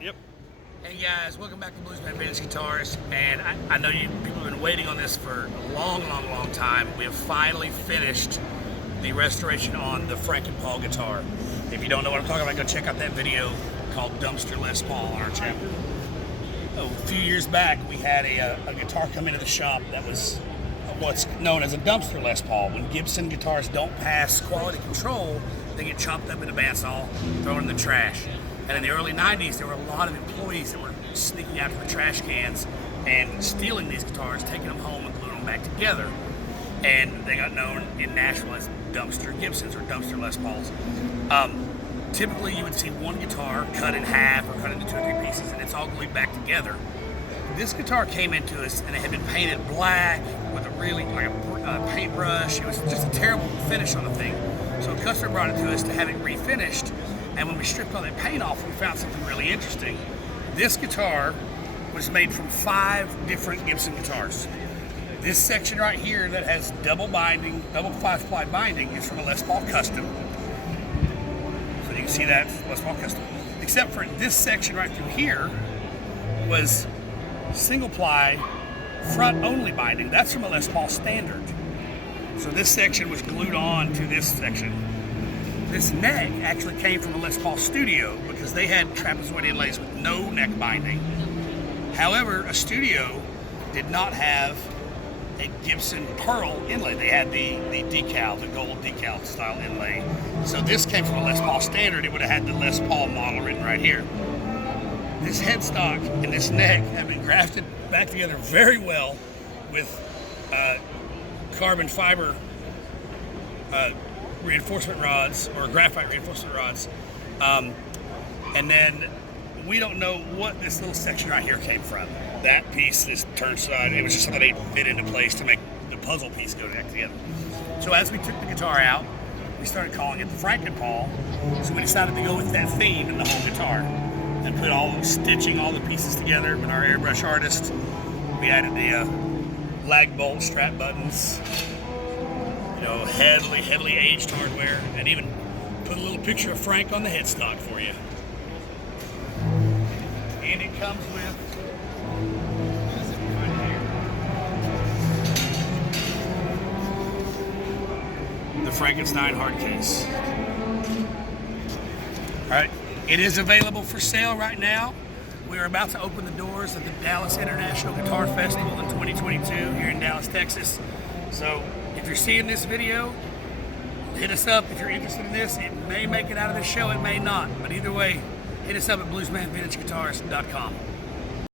Yep. Hey guys, welcome back to Bluesman Vintage Guitars. And I know you people have been waiting on this for a long time. We have finally finished the restoration on the Franken Paul guitar. If you don't know what I'm talking about, go check out that video called Dumpster Les Paul on our channel. A few years back, we had a guitar come into the shop that was what's known as a dumpster Les Paul. When Gibson guitars don't pass quality control, they get chopped up in a bandsaw, thrown in the trash. And in the early 90s, there were a lot of employees that were sneaking out to the trash cans and stealing these guitars, taking them home and gluing them back together. And they got known in Nashville as dumpster Gibsons or dumpster Les Pauls. Typically, you would see one guitar cut in half or cut into 2 or 3 pieces, and it's all glued back together. This guitar came into us, and it had been painted black with a really like a paintbrush. It was just a terrible finish on the thing. So a customer brought it to us to have it refinished. And when we stripped all that paint off, we found something really interesting. This guitar was made from 5 different Gibson guitars. This section right here that has double 5-ply binding is from a Les Paul Custom. So you can see that Les Paul Custom. Except for this section right through here was single-ply front-only binding. That's from a Les Paul Standard. So this section was glued on to this section. This neck actually came from a Les Paul Studio because they had trapezoid inlays with no neck binding. However, a Studio did not have a Gibson Pearl inlay. They had the decal, the gold decal style inlay. So this came from a Les Paul Standard. It would have had the Les Paul model written right here. This headstock and this neck have been grafted back together very well with carbon fiber reinforcement rods or graphite reinforcement rods, and then we don't know what this little section right here came from. That piece, this turn side, it was just something they fit into place to make the puzzle piece go back together. So as we took the guitar out, we started calling it the Franken Paul. So we decided to go with that theme in the whole guitar and put stitching all the pieces together with our airbrush artist. We added the lag bolt strap buttons, heavily aged hardware, and even put a little picture of Frank on the headstock for you. And it comes with the Frankenstein hard case. All right, it is available for sale right now. We are about to open the doors of the Dallas International Guitar Festival in 2022 here in Dallas, Texas. So if you're seeing this video, hit us up if you're interested in this. It may make it out of the show, it may not. But either way, hit us up at bluesmanvintageguitars.com.